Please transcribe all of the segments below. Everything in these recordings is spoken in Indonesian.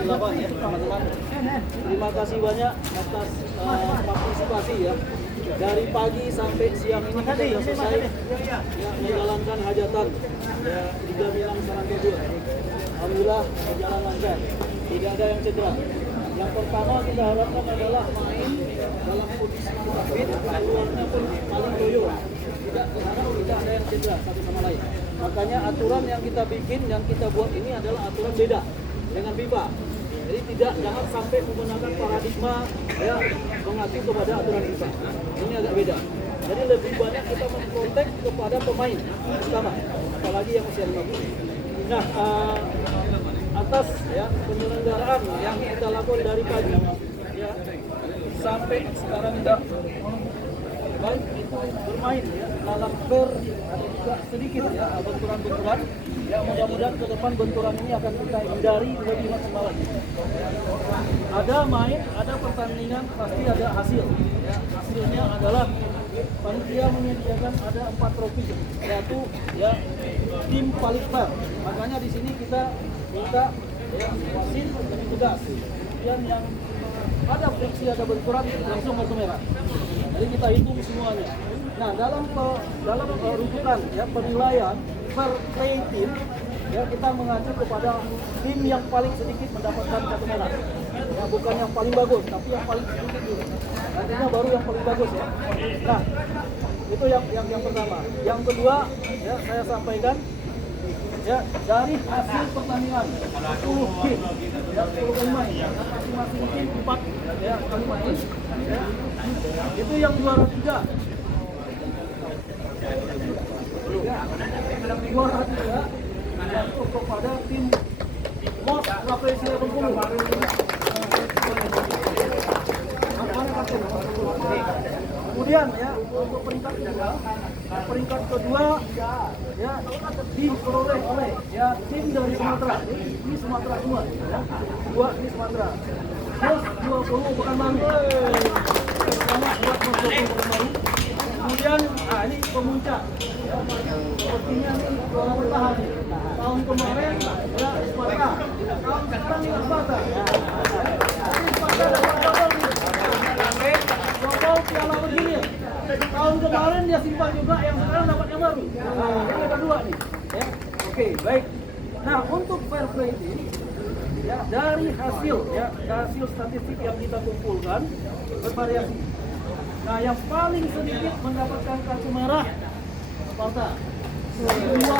8 ya teman-teman. Terima kasih banyak atas partisipasi ya. Dari pagi sampai siang ini kita sudah selesai ya, menjalankan hajatan ya, di Gamilang Sarangkabur. Alhamdulillah berjalan lancar, tidak ada yang cedera. Yang pertama kita harapkan adalah main dalam kondisi fit, keluarnya pun paling loyo. Tidak ada yang cedera satu sama lain. Makanya aturan yang kita bikin, yang kita buat ini adalah aturan beda dengan FIFA. Jadi jangan sampai menggunakan paradigma ya mengacu kepada aturan FIFA. Ini agak beda. Jadi lebih banyak kita memprotek kepada pemain pertama, apalagi yang usia 50. Nah, atas ya penyelenggaraan yang kita lakukan dari pagi ya sampai sekarang tidak baik itu bermain ya dalam ada juga sedikit ya benturan-benturan ya, mudah-mudahan ke depan benturan ini akan kita hindari lebih maksimal lagi. Ada main, ada pertandingan, pasti ada hasil ya. Hasilnya adalah panitia menyediakan ada 4 trofi, yaitu ya tim paling fair. Makanya di sini kita minta ya wasit lebih tegas. Kemudian yang ada friksi, ada benturan langsung kartu merah. Jadi kita hitung semuanya. Nah, dalam rujukan ya penilaian per play team ya kita mengacu kepada tim yang paling sedikit mendapatkan kartu merah. Ya, bukan yang paling bagus, tapi yang paling sedikit dulu. Nantinya baru yang paling bagus ya. Nah, itu yang pertama. Yang kedua ya saya sampaikan ya dari hasil pertandingan 10 tim ya 10 pemain ya, masing-masing tim 4 ya kali main ya, itu yang juara 3 jatuh kepada tim Most Rafflesia Bengkulu. Kemudian ya untuk peringkat kedua ya diperoleh oleh ya tim dari Sumatera. Ini Sumatera semua ya. 2 ini Sumatera. Plus 20 Pekanbaru. Pertama buat 20 Pekanbaru. Kemudian ini pemuncak ya, sepertinya ini juara bertahan. Tahun kemarin ya Sparta. Tahun sekarang ini Sparta. Tapi Sparta dapat double nih. Double piala bergilir. Tahun kemarin dia simpan juga, yang sekarang dapat yang baru. Nah, yang kedua nih. Ya. Oke, baik. Nah, untuk fair play ini ya dari hasil statistik yang kita kumpulkan bervariasi. Nah, yang paling sedikit mendapatkan kartu merah Sparta. Dua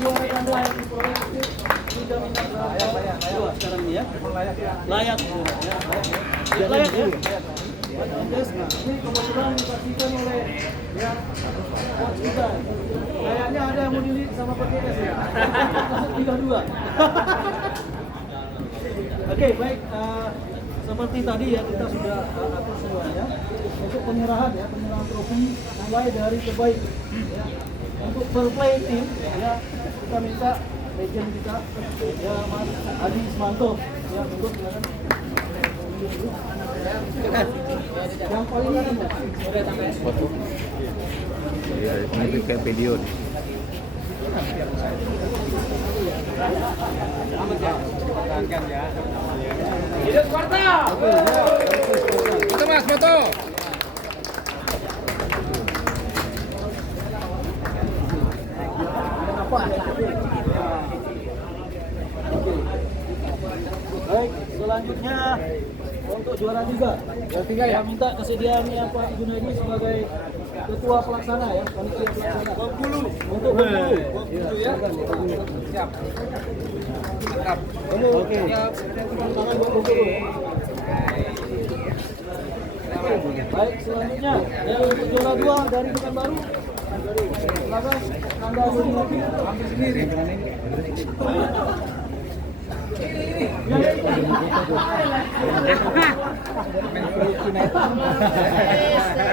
juara ganda yang diperoleh itu sudah layak sekarang ini ya. Layak ya. Ini kebetulan dipastikan oleh ya coach kita. Kayaknya ada yang mau dilihat sama PTS ya. 32. Oke, baik. Seperti tadi ya kita sudah atur semuanya untuk penyerahan trofi mulai dari terbaik ya. Untuk fair play team ya kita minta legend kita ya Mas Adi Ismanto ya untuk silakan. Yang paling ini sudah sampai foto. Ya, ini kayak video nih. Hidup Sparta. Foto Mas, foto. Baik, selanjutnya untuk juara juga. Ya, minta kesediaannya Pak Junaidi sebagai ketua pelaksana ya, panitia pelaksana. Untuk Bengkulu ya. Siap. Siap. Oke. Baik, selanjutnya yang untuk juara 2 dari Pekanbaru. Silakan Anda berdiri ambil sendiri.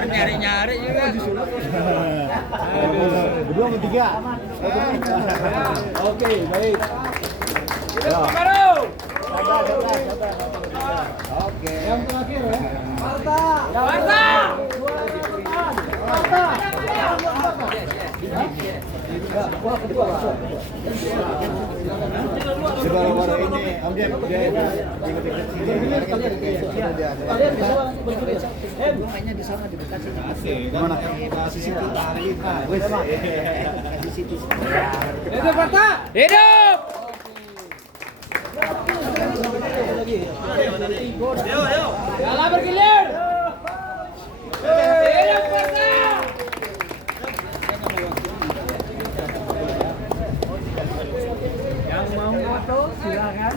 Nyari-nyari juga. Berdua bertiga. Oke, baik. Oke. Yang terakhir ya. Sparta. Sparta. Sparta. Sebar-bar ini, Om Jen, dia ingat-ingat sini. Kalian bisa berdiri. Kayaknya di sana di Bekasi. Mana? Kasih situ tarik. Kasih situ. Hidup Parta! Hidup! Kalah bergilir! Hidup Parta! Yang mau foto silakan.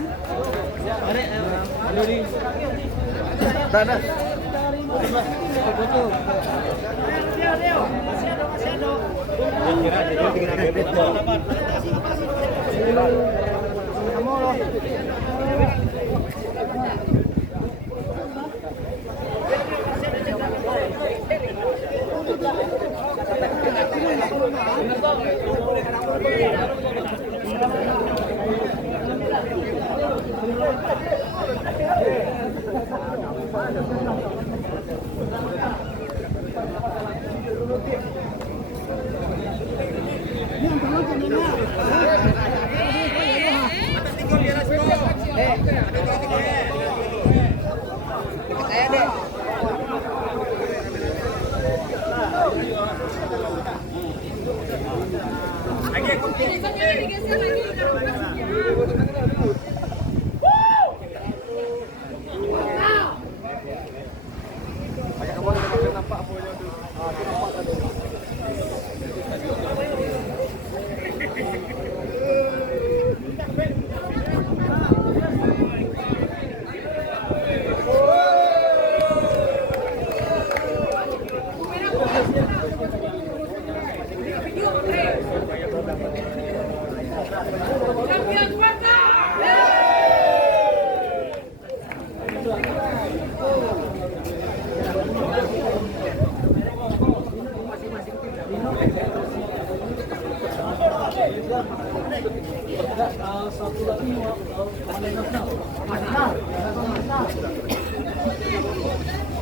Satu lagi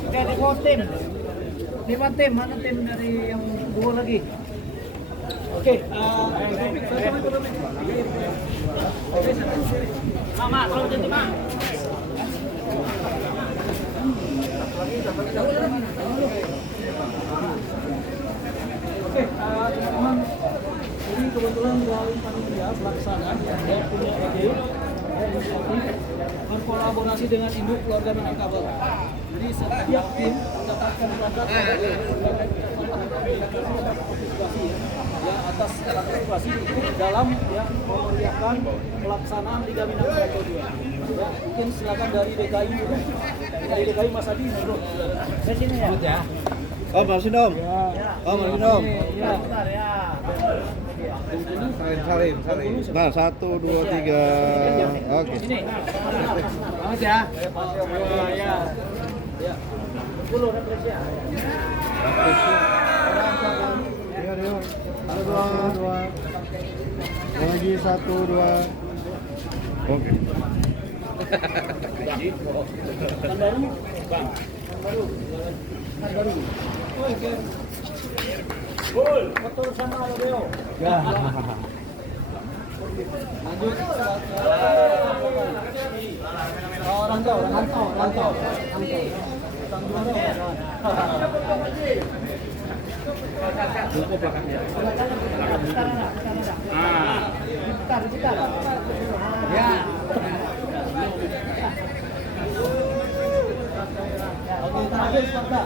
Oke, lima tim, mana tim dari yang dua lagi? oke, Mama, kalau jadi Mama. Oke, teman-teman, ini kebetulan dari panitia pelaksana yang punya ide inisiatif berkolaborasi dengan induk keluarga Minangkabau. Jadi setiap tim mendapatkan perangkat partisipasi ya atas partisipasi dalam ya memeriahkan pelaksanaan Liga Minangkabau 2. Ya, mungkin silakan dari DKI dulu. Dari DKI Mas Adi, bro. Ke sini ya. Oh, Mas Om. Oh, Mas Om. Ya, bentar ya. Salim. Nah, 1, 2, 3. Oke. Ini. Banget ya. Ya. Ya. Dulu represi ya. Iya. 2. Lagi 1, 2. Oke. Kan baru, Bang. Kan baru. Oke. Gol, motor sama Leo. Ya. Lanjut. Oh, rantau. Bentar. Ya. Oke, terakhir Sparta.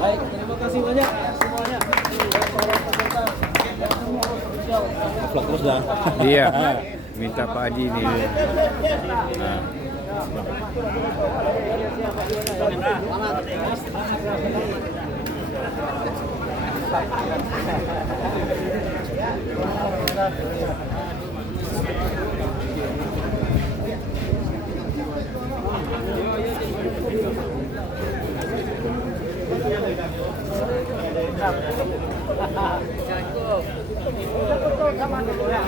Baik, terima kasih banyak semuanya. Para peserta yang semua official. Vlog terus dah. Iya. Minta Pak Adi nih. Nah. Sama dulu ya.